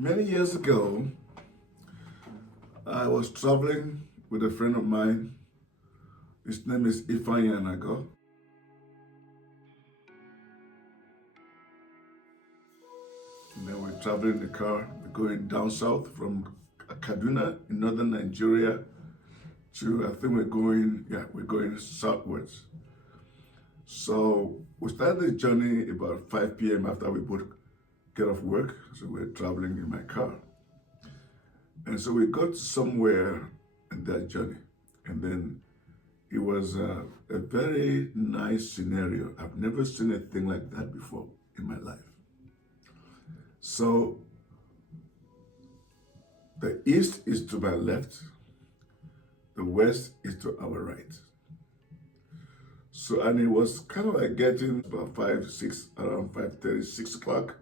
Many years ago, I was traveling with a friend of mine. His name is Ifeanyi. And then we're traveling in the car. We're going down south from Kaduna in northern Nigeria to, I think we're going southwards. So we started the journey about 5 p.m. after we both get off work. So we're traveling in my car. And so we got somewhere in that journey. And then it was a very nice scenario. I've never seen anything like that before in my life. So the east is to my left, the west is to our right. So, and it was kind of like getting about 5:30, 6 o'clock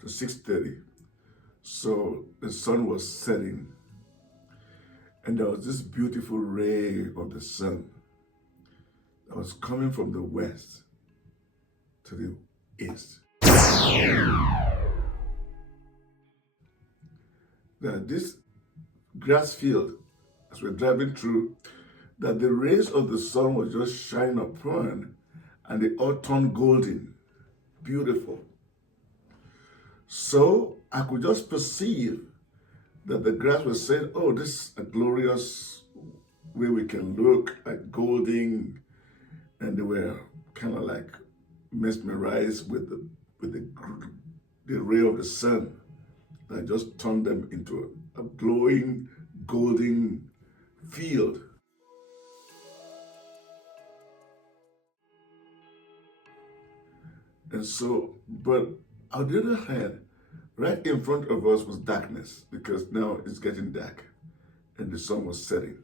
to 6:30. So the sun was setting, and there was this beautiful ray of the sun that was coming from the west to the east. That this grass field, as we're driving through, that the rays of the sun was just shining upon, and they all turned golden, beautiful. So I could just perceive that the grass was saying, "Oh, this is a glorious way we can look at golden," and they were kind of like mesmerized with the ray of the sun that just turned them into a glowing golden field. And so, but on the other hand, right in front of us was darkness, because now it's getting dark and the sun was setting.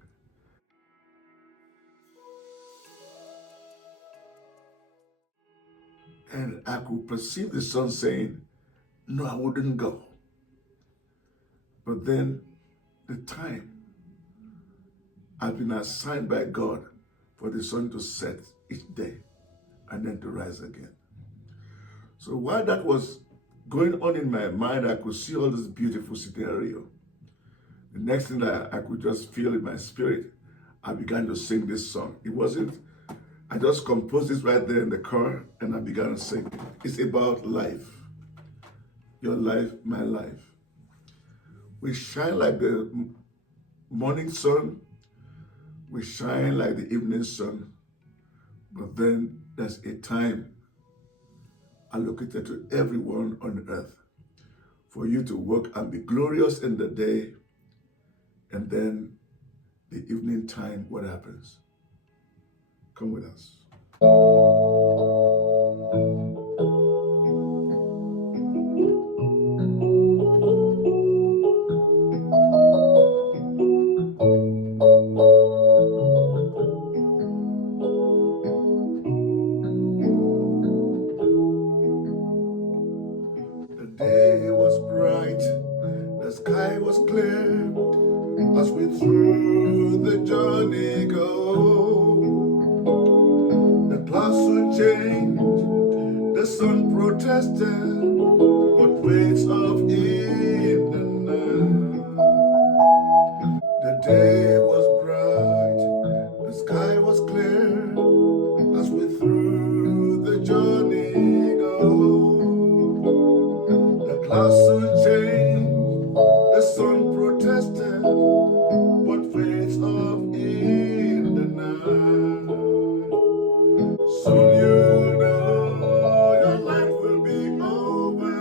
And I could perceive the sun saying, "No, I wouldn't go." But then the time I've been assigned by God for the sun to set each day and then to rise again. So while that was going on in my mind, I could see all this beautiful scenario. The next thing that I could just feel in my spirit, I began to sing this song. I just composed this right there in the car, and I began to sing. It's about life. Your life, my life. We shine like the morning sun. We shine like the evening sun. But then there's a time allocated to everyone on earth for you to work and be glorious in the day, and then the evening time, what happens? Come with us. The day was bright, the sky was clear, as we through the journey go. The clouds soon changed, the sun protested, but waits of in the night. The day was bright, the sky was clear, as we through the journey go. The clouds soon changed, the sun protested, but fades off in the night. Soon you know your life will be over,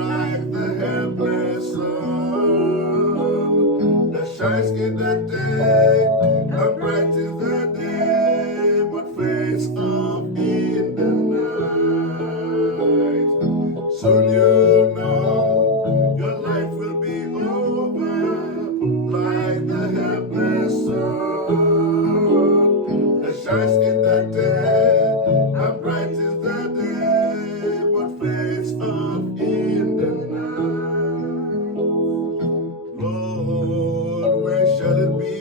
like the helpless sun that shines in the day and bright is the day, but fades off in the night. Soon you know your life will be over, like the helpless sun that shines in the day and bright is the day, but fades off in the night. Lord, where shall it be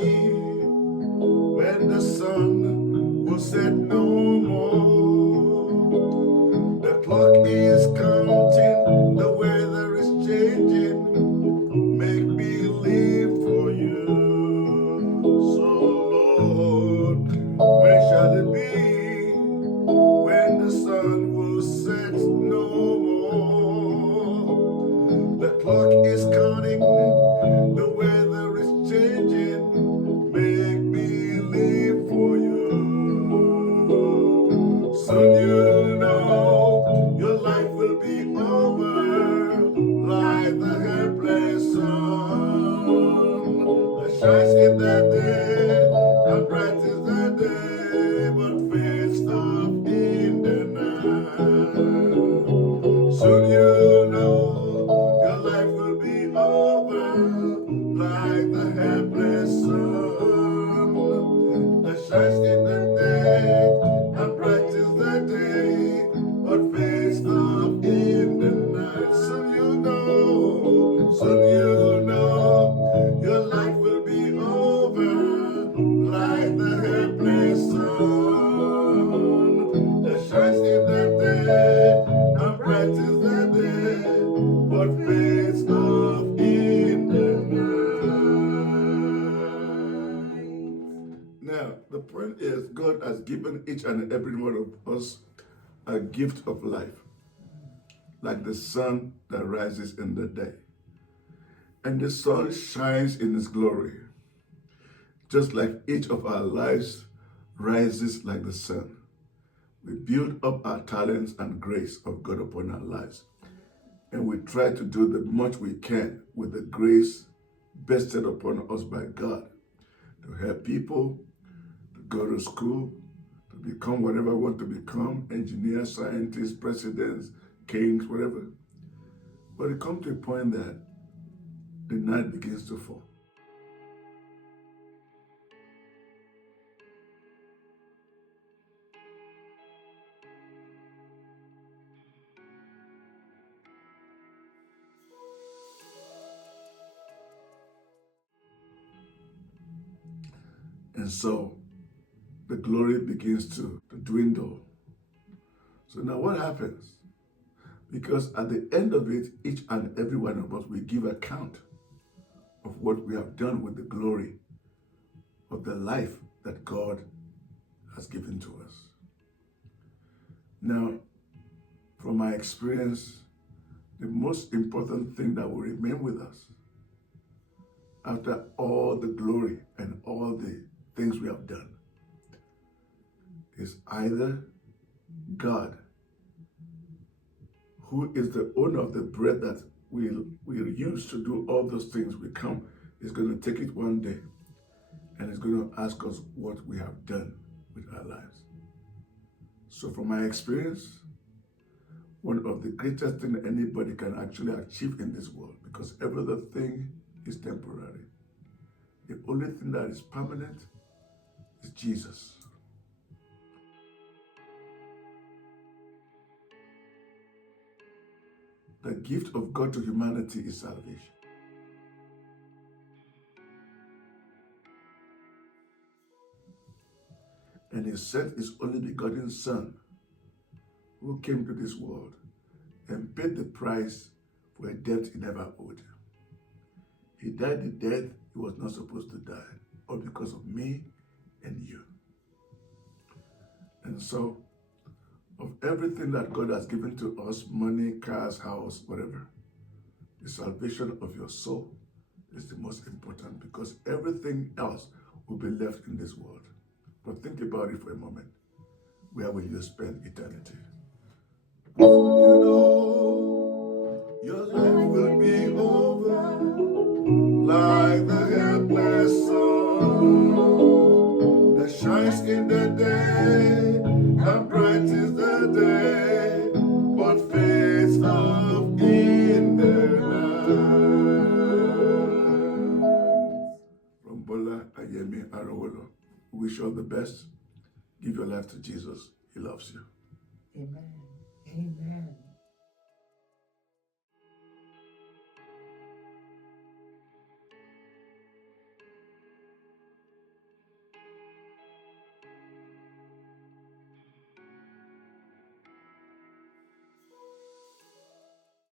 but fades off in the night. Now, the point is, God has given each and every one of us a gift of life, like the sun that rises in the day. And the sun shines in its glory, just like each of our lives rises like the sun. We build up our talents and grace of God upon our lives. And we try to do the much we can with the grace bestowed upon us by God to help people, to go to school, to become whatever we want to become, engineers, scientists, presidents, kings, whatever. But it comes to a point that the night begins to fall. And so the glory begins to dwindle. So now what happens? Because at the end of it, each and every one of us will give account of what we have done with the glory of the life that God has given to us. Now, from my experience, the most important thing that will remain with us after all the glory and all the things we have done is either God, who is the owner of the bread that we'll use to do all those things, is going to take it one day and is going to ask us what we have done with our lives. So from my experience, one of the greatest things anybody can actually achieve in this world, because every other thing is temporary. The only thing that is permanent is Jesus. The gift of God to humanity is salvation. And He sent His only begotten Son, who came to this world and paid the price for a debt He never owed. He died the death He was not supposed to die, all because of me and you. And so, of everything that God has given to us, money, cars, house, whatever, the salvation of your soul is the most important, because everything else will be left in this world. But think about it for a moment. Where will you spend eternity? You know, your life will be over like the helpless sun that shines in the day and bright is the day, but fades off in the night. From Bola, Arowolo, wish you all the best. Give your life to Jesus. He loves you. Amen. Amen.